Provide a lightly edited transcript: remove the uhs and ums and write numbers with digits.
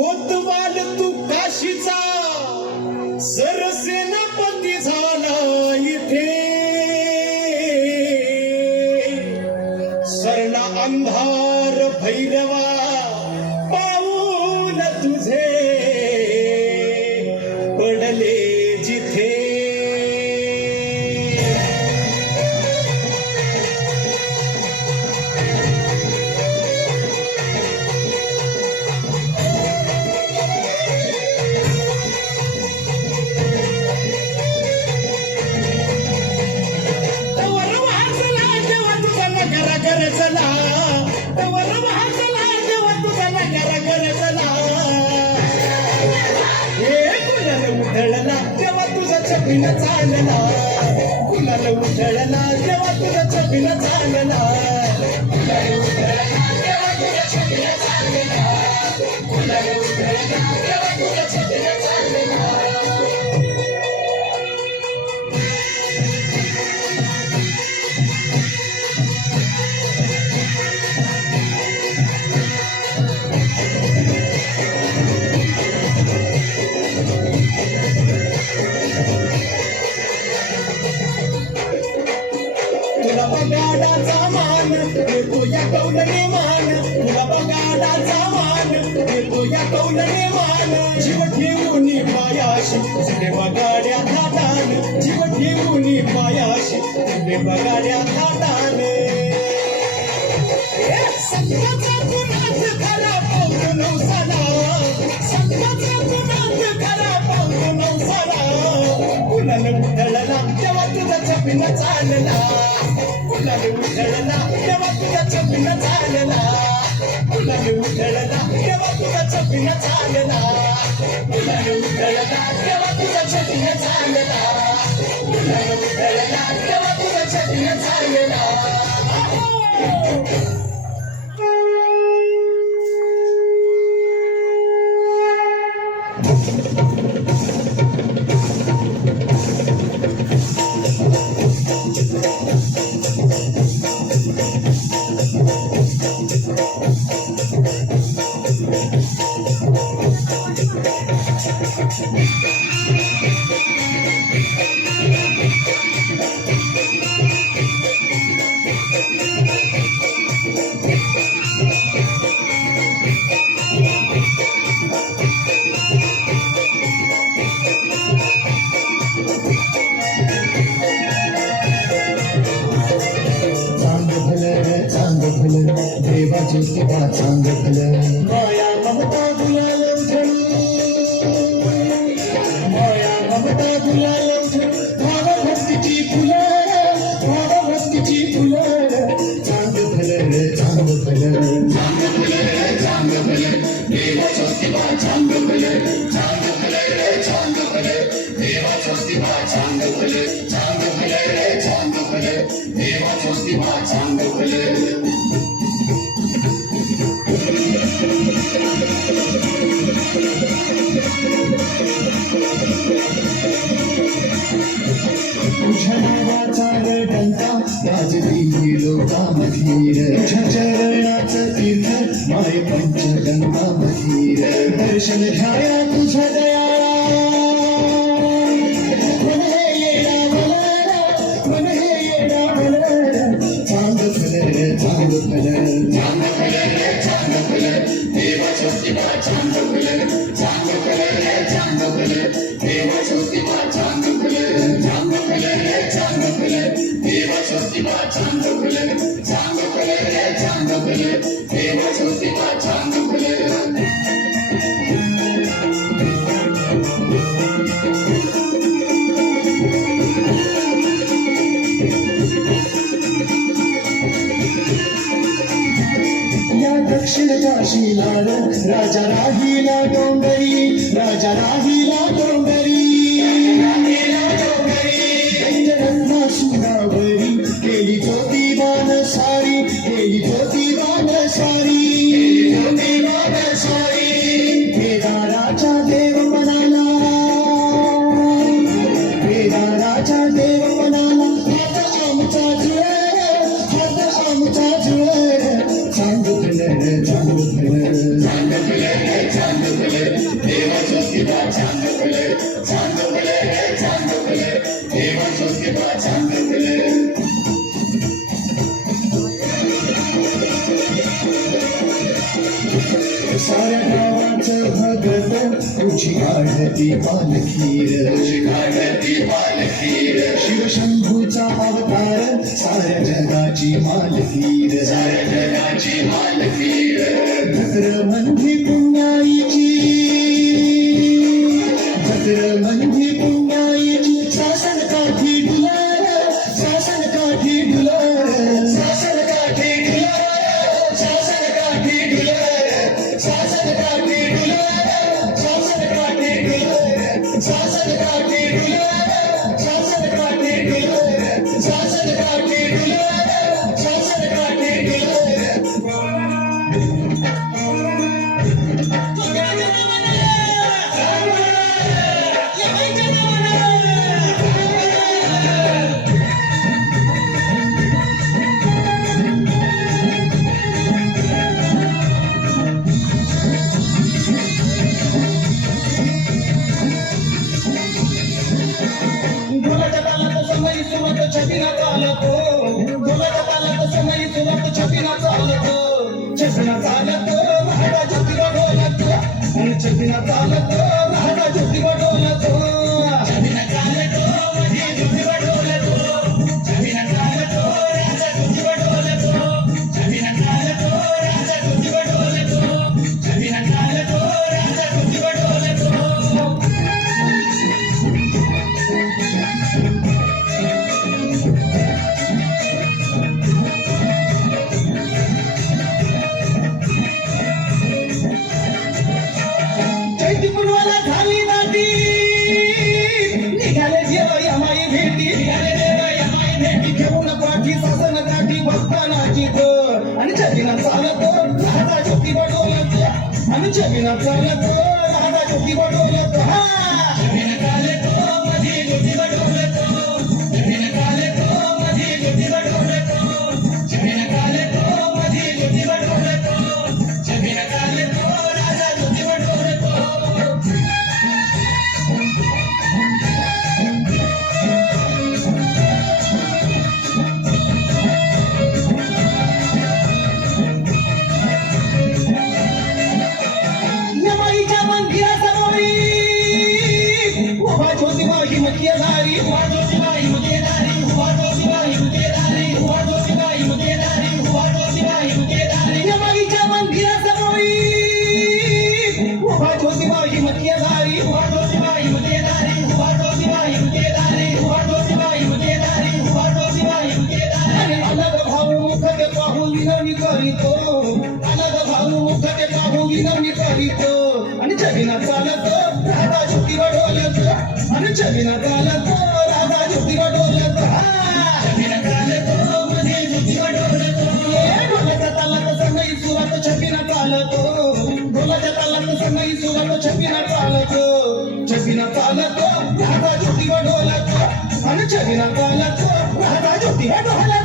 कोतवाल तू काशीचा सरसेनापती झाला इथे सरला अंधार भैरवा पाऊल तुझे पडले जिथे तेव्हा तुझा छबिन चालला कुणाला उधळला तेव्हा तुझा छबिन चालला कुणाला उधळला तेव्हा तुझा छबिन चालला कुणाला उधळला तेव्हा तुझा छबिन चालला तुला बगाडाचा मान देतो या कौलने मान तुला बगाडाचा मान देतो या कौलने मान जीव ठेवून पायाशी तुझे बगाड्या थाटान जीव ठेवून पायाशी तुझे बगाड्या थाटान सत्याचा गुणात खरा पाऊल नवसाला सत्याचा गुणात खरा पाऊल नवसाला कुणाला उधळला तेव्हा तुझा छबिन चालला कुणाला उधळला तेव्हा तुझा छबिन चालला कुणाला उधळला तेव्हा तुझा छबिन चालला कुणाला उधळला तेव्हा तुझा छबिन चालला कुणाला उधळला तेव्हा तुझा छबिन चालला देवाची किंवा चांद भलं माया ममता गुलाल उधळी माया ममता गुलाल उधळी भावभक्तीची फुलं भावभक्तीची फुलं चांद भलं चांद भलं चांद भलं चांद भलं देवाची किंवा चांद भलं चांद भलं चांद भलं देवाची किंवा चांद भलं चांद भलं चांद भलं देवाची किंवा चांद भलं तुझ्या नावाचा डंका गाजली लोकामधीर तुझ्या चरणाचं तीर्थ माय पंचगंगामधीर दर्शन घ्याया तुझ्या दया मन हे येडा मला चांद फुलं चांद फुलं चांद फुलं चांद फुलं देवाच्या किंवा चांद फुलं चांद फुलं चांद फुलं देवाच्या किंवा चांद फुलं चांद फुलं चांद फुलं देवाच्या किंवा चांद फुलं चांद फुलं चांद फुलं देवाच्या किंवा चांद फुलं दक्षिण काशीला राजा राहिला डोंगरी राजा राहिला डोंगरी सुरावरी केली ज्योतिबान सारी केली ज्योतिबान सारी केदाराचा देव म्हणाला केदाराचा देव म्हणाला हात आमचा जुळ चांद फुलं चांद फुलं चांद फुलं चांद फुलं चांद खुले चांद खुले चांद खुले देवा ज्योतिबा चांद खुले साऱ्या गावाचं भगत तुझी आढती पालखीर शिवशंभूचा अवतार साऱ्या जगाची मालकीर धत्र मंदी पुण्याईची धत्र मंदी पुण्याईची शासन काठी डुलार शासन काठी डुलार शासन काठी डुलार शासन काठी डुलार शासन काठी डुलार शासन काठी डुलार शासन काठी डुलार शासन काठी डुलार शासन काठी डुलार शासन काठी जमीना चालत राधा ज्योतिबा डोलत जमीन काले तो मधी ज्योतिबा डोलत जमीन काले तो मधी ज्योतिबा डोलत जमीन काले तो मधी ज्योतिबा डोलत जमीन काले तो राधा ज्योतिबा डोलत जमीना चालत राधा ज्योतिबा डोलत आणि जमीना चालत राधा ज्योतिबा डोलत जमीना चालत मध्ये ज्योतिबा डोलत ढोलाच्या तालात संगई सुरात छबिना चालत ढोलाच्या तालात संगई सुरात छबिना चालत जमीना चालत राधा ज्योतिबा डोलत आणि जमीना चालत राधा ज्योतिबा डोलत